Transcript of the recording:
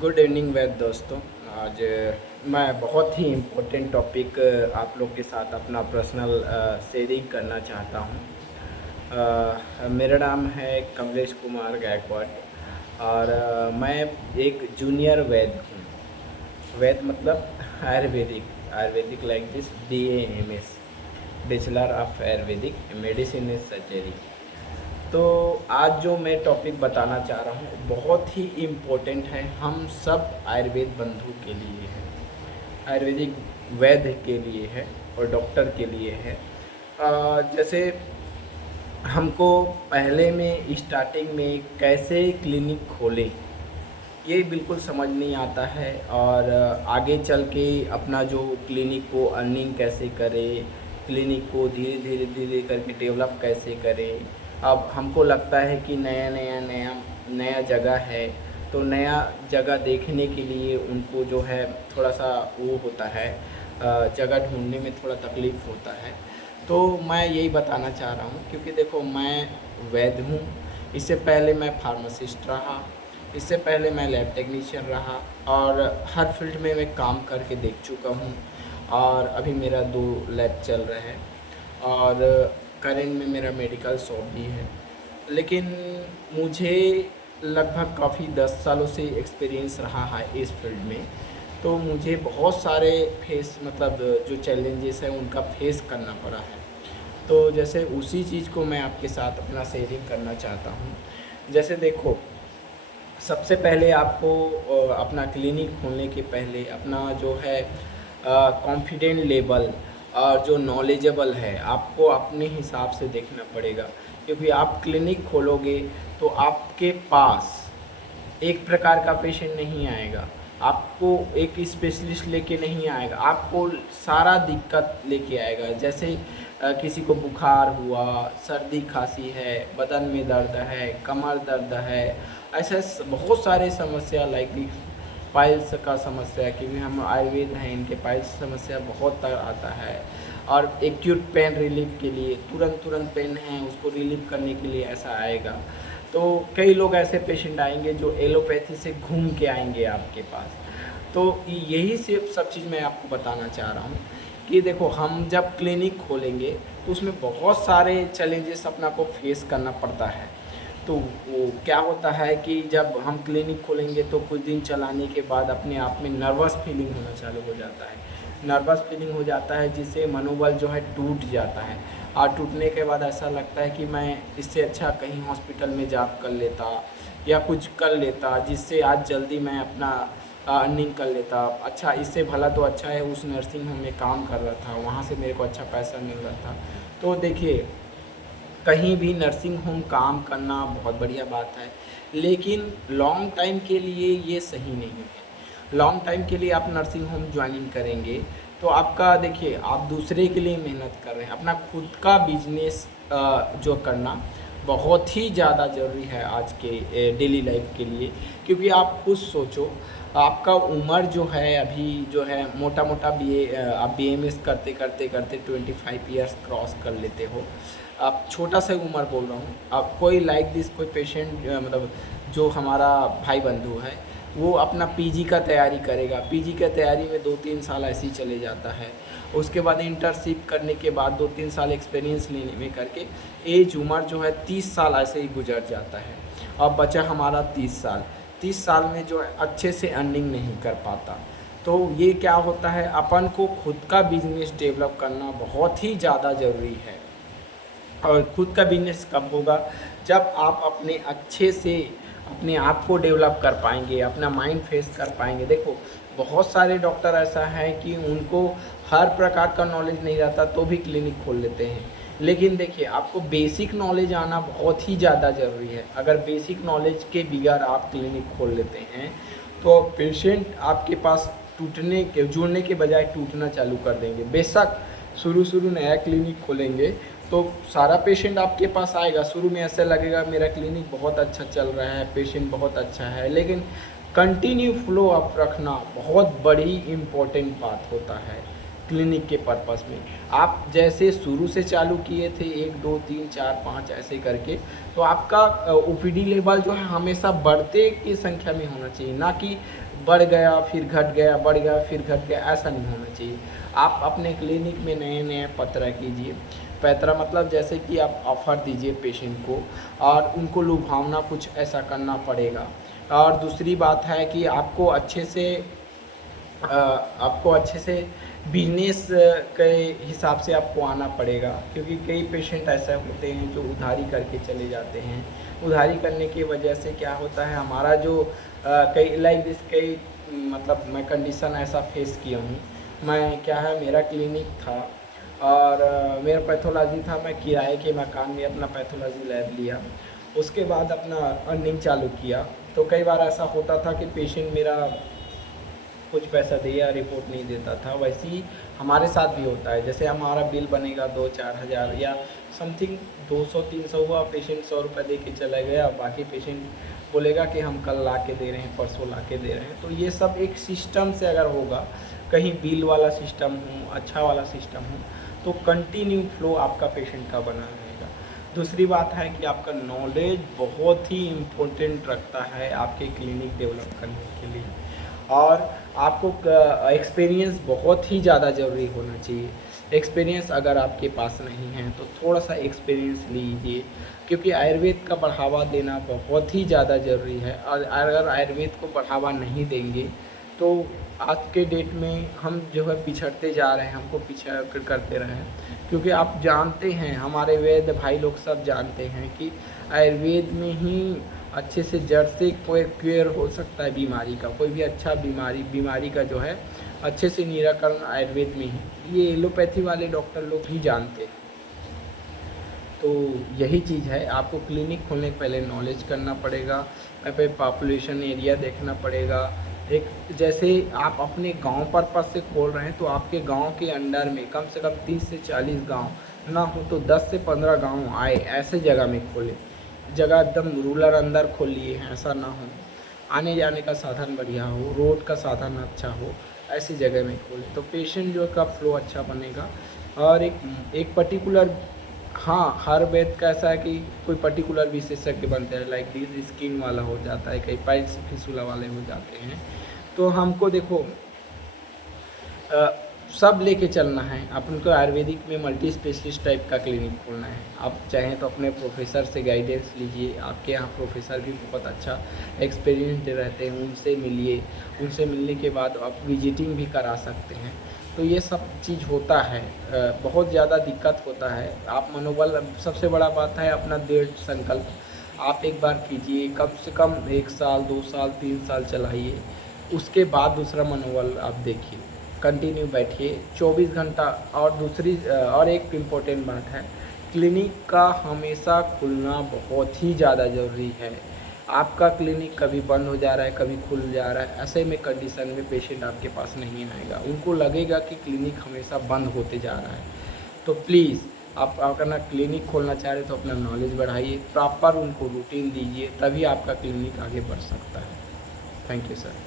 Good evening वैद दोस्तों। आज मैं बहुत ही इम्पोर्टेंट टॉपिक आप लोग के साथ अपना पर्सनल शेयरिंग करना चाहता हूँ। मेरा नाम है कमलेश कुमार गायकवाड़ और मैं एक जूनियर वैद हूँ। वैद मतलब Ayurvedic Ayurvedic like this DAMS, bachelor of Ayurvedic medicine is surgery. तो आज जो मैं टॉपिक बताना चाह रहा हूँ बहुत ही इम्पोर्टेंट है, हम सब आयुर्वेद बंधु के लिए है, आयुर्वेदिक वैद्य के लिए है और डॉक्टर के लिए है। जैसे हमको पहले में स्टार्टिंग में कैसे क्लिनिक खोलें ये बिल्कुल समझ नहीं आता है, और आगे चल के अपना जो क्लिनिक को अर्निंग कैसे करें, क्लिनिक को धीरे धीरे धीरे करके डेवलप कैसे करें। अब हमको लगता है कि नया नया नया नया जगह है, तो नया जगह देखने के लिए उनको जो है थोड़ा सा वो होता है, जगह ढूंढने में थोड़ा तकलीफ़ होता है। तो मैं यही बताना चाह रहा हूँ, क्योंकि देखो मैं वैद्य हूँ, इससे पहले मैं फार्मासिस्ट रहा, इससे पहले मैं लैब टेक्नीशियन रहा और हर फील्ड में मैं काम करके देख चुका हूँ। और अभी मेरा 2 लैब चल रहा है और करेंट में मेरा मेडिकल शॉप भी है। लेकिन मुझे लगभग काफ़ी 10 सालों से एक्सपीरियंस रहा है इस फील्ड में, तो मुझे बहुत सारे फेस मतलब जो चैलेंजेस हैं उनका फेस करना पड़ा है। तो जैसे उसी चीज़ को मैं आपके साथ अपना शेयरिंग करना चाहता हूँ। जैसे देखो, सबसे पहले आपको अपना क्लिनिक खोलने के पहले अपना जो है कॉन्फिडेंट लेवल और जो नॉलेजेबल है आपको अपने हिसाब से देखना पड़ेगा, क्योंकि आप क्लिनिक खोलोगे तो आपके पास एक प्रकार का पेशेंट नहीं आएगा, आपको एक स्पेशलिस्ट लेके नहीं आएगा, आपको सारा दिक्कत लेके आएगा। जैसे किसी को बुखार हुआ, सर्दी खांसी है, बदन में दर्द है, कमर दर्द है, ऐसे बहुत सारे समस्या लाइक पाइल्स का समस्या, क्योंकि हम आयुर्वेद हैं, इनके पाइल्स समस्या बहुत आता है। और एक्यूट पेन रिलीफ के लिए तुरंत तुरंत पेन है उसको रिलीव करने के लिए ऐसा आएगा। तो कई लोग ऐसे पेशेंट आएंगे जो एलोपैथी से घूम के आएंगे आपके पास। तो यही सब चीज़ मैं आपको बताना चाह रहा हूँ कि देखो, हम जब क्लिनिक खोलेंगे तो उसमें बहुत सारे चैलेंजेस अपना को फेस करना पड़ता है। तो वो क्या होता है कि जब हम क्लिनिक खोलेंगे तो कुछ दिन चलाने के बाद अपने आप में नर्वस फीलिंग होना चालू हो जाता है, नर्वस फीलिंग हो जाता है, जिससे मनोबल जो है टूट जाता है। और टूटने के बाद ऐसा लगता है कि मैं इससे अच्छा कहीं हॉस्पिटल में जॉब कर लेता या कुछ कर लेता, जिससे आज जल्दी मैं अपना अर्निंग कर लेता। अच्छा, इससे भला तो अच्छा है उस नर्सिंग होम में काम कर रहा था, वहाँ से मेरे को अच्छा पैसा मिल रहा था। तो देखिए, कहीं भी नर्सिंग होम काम करना बहुत बढ़िया बात है, लेकिन लॉन्ग टाइम के लिए ये सही नहीं है। लॉन्ग टाइम के लिए आप नर्सिंग होम ज्वाइनिंग करेंगे तो आपका देखिए, आप दूसरे के लिए मेहनत कर रहे हैं, अपना खुद का बिजनेस जो करना बहुत ही ज़्यादा ज़रूरी है आज के डेली लाइफ के लिए। क्योंकि आप खुद सोचो, आपका उम्र जो है अभी जो है मोटा मोटा आप BMS करते करते करते 25 ईयर्स क्रॉस कर लेते हो। आप छोटा सा उम्र बोल रहा हूँ, आप कोई लाइक दिस कोई पेशेंट मतलब जो हमारा भाई बंधु है वो अपना PG का तैयारी करेगा, PG का तैयारी में 2-3 साल ऐसे ही चले जाता है। उसके बाद इंटर्नशिप करने के बाद 2-3 साल एक्सपीरियंस लेने में करके एज उम्र जो है 30 साल ऐसे ही गुजर जाता है। अब बचा हमारा 30 साल, 30 साल में जो है अच्छे से अर्निंग नहीं कर पाता। तो ये क्या होता है, अपन को खुद का बिजनेस डेवलप करना बहुत ही ज़्यादा ज़रूरी है। और खुद का बिजनेस कब होगा, जब आप अपने अच्छे से अपने आप को डेवलप कर पाएंगे, अपना माइंड फ्रेश कर पाएंगे। देखो, बहुत सारे डॉक्टर ऐसा है कि उनको हर प्रकार का नॉलेज नहीं रहता तो भी क्लिनिक खोल लेते हैं। लेकिन देखिए, आपको बेसिक नॉलेज आना बहुत ही ज़्यादा ज़रूरी है। अगर बेसिक नॉलेज के बगैर आप क्लिनिक खोल लेते हैं तो पेशेंट आपके पास टूटने के जुड़ने के बजाय टूटना चालू कर देंगे। बेशक शुरू शुरू नया क्लिनिक खोलेंगे तो सारा पेशेंट आपके पास आएगा, शुरू में ऐसा लगेगा मेरा क्लिनिक बहुत अच्छा चल रहा है, पेशेंट बहुत अच्छा है, लेकिन कंटिन्यू फ्लो अप रखना बहुत बड़ी इम्पोर्टेंट बात होता है। क्लिनिक के पर्पस में। आप जैसे शुरू से चालू किए थे 1, 2, 3, 4, 5 ऐसे करके, तो आपका ओपीडी लेवल जो है हमेशा बढ़ते की संख्या में होना चाहिए, ना कि बढ़ गया फिर घट गया, बढ़ गया फिर घट गया, ऐसा नहीं होना चाहिए। आप अपने क्लिनिक में नए-नए पत्र कीजिए। पैतरा मतलब जैसे कि आप ऑफ़र दीजिए पेशेंट को और उनको लुभावना कुछ ऐसा करना पड़ेगा। और दूसरी बात है कि आपको अच्छे से बिज़नेस के हिसाब से आपको आना पड़ेगा, क्योंकि कई पेशेंट ऐसे होते हैं जो उधारी करके चले जाते हैं। उधारी करने की वजह से क्या होता है, हमारा जो कई मतलब मैं कंडीशन ऐसा फेस किया हूँ। मैं क्या है, मेरा क्लिनिक था और मेरा पैथोलॉजी था, मैं किराए के मकान में अपना पैथोलॉजी लैब लिया। उसके बाद अपना अर्निंग चालू किया। तो कई बार ऐसा होता था कि पेशेंट मेरा कुछ पैसा दे या रिपोर्ट नहीं देता था। वैसे ही हमारे साथ भी होता है, जैसे हमारा बिल बनेगा 2-4 हज़ार या समथिंग 200-300 हुआ, पेशेंट 100 रुपये दे के चला गया, बाकी पेशेंट बोलेगा कि हम कल ला के दे रहे हैं, परसों ला के दे रहे हैं। तो ये सब एक सिस्टम से अगर होगा, कहीं बिल वाला सिस्टम हो, अच्छा वाला सिस्टम हो, तो कंटिन्यू फ्लो आपका पेशेंट का बना रहेगा। दूसरी बात है कि आपका नॉलेज बहुत ही इम्पोर्टेंट रखता है आपके क्लिनिक डेवलप करने के लिए, और आपको एक्सपीरियंस बहुत ही ज़्यादा ज़रूरी होना चाहिए। एक्सपीरियंस अगर आपके पास नहीं है तो थोड़ा सा एक्सपीरियंस लीजिए, क्योंकि आयुर्वेद का बढ़ावा देना बहुत ही ज़्यादा ज़रूरी है। और अगर आयुर्वेद को बढ़ावा नहीं देंगे तो आज के डेट में हम जो है पिछड़ते जा रहे हैं, हमको पीछा करते रहे हैं। क्योंकि आप जानते हैं, हमारे वैद्य भाई लोग सब जानते हैं कि आयुर्वेद में ही अच्छे से जड़ से कोई क्योर हो सकता है बीमारी का, कोई भी अच्छा बीमारी का जो है अच्छे से निराकरण आयुर्वेद में ही, ये एलोपैथी वाले डॉक्टर लोग ही जानते हैं। तो यही चीज़ है, आपको क्लिनिक खोलने के पहले नॉलेज करना पड़ेगा, पे पॉपुलेशन एरिया देखना पड़ेगा। एक जैसे आप अपने गांव पर्पस से खोल रहे हैं तो आपके गांव के अंडर में कम से कम 30 से 40 गांव, ना हो तो 10 से 15 गांव आए, ऐसे जगह में खोलें। जगह एकदम रूरल अंदर खोलिए, ऐसा ना हो, आने जाने का साधन बढ़िया हो, रोड का साधन अच्छा हो, ऐसी जगह में खोलें तो पेशेंट जो का फ्लो अच्छा बनेगा। और एक पर्टिकुलर, हाँ, हर वेद का ऐसा है कि कोई पर्टिकुलर विशेषज्ञ बनते हैं, लाइक दिस स्किन वाला हो जाता है, कई पाइल्स फिसुला वाले हो जाते हैं। तो हमको देखो सब लेके चलना है, अपन को आयुर्वेदिक में मल्टी स्पेशलिस्ट टाइप का क्लिनिक खोलना है। आप चाहें तो अपने प्रोफेसर से गाइडेंस लीजिए, आपके यहाँ प्रोफेसर भी बहुत अच्छा एक्सपीरियंस रहते हैं, उनसे मिलिए। उनसे मिलने के बाद आप विजिटिंग भी करा सकते हैं। तो ये सब चीज़ होता है, बहुत ज़्यादा दिक्कत होता है। आप मनोबल, सबसे बड़ा बात है अपना दृढ़ संकल्प आप एक बार कीजिए, कम से कम 1 साल 2 साल 3 साल चलाइए, उसके बाद दूसरा मनोबल आप देखिए। कंटिन्यू बैठिए 24 घंटा। और एक इम्पोर्टेंट बात है, क्लिनिक का हमेशा खुलना बहुत ही ज़्यादा ज़रूरी है। आपका क्लिनिक कभी बंद हो जा रहा है, कभी खुल जा रहा है, ऐसे में कंडीशन में पेशेंट आपके पास नहीं आएगा, उनको लगेगा कि क्लिनिक हमेशा बंद होते जा रहा है। तो प्लीज़ आप अगर ना क्लिनिक खोलना चाह रहे तो अपना नॉलेज बढ़ाइए, प्रॉपर उनको रूटीन दीजिए, तभी आपका क्लिनिक आगे बढ़ सकता है। Thank you sir.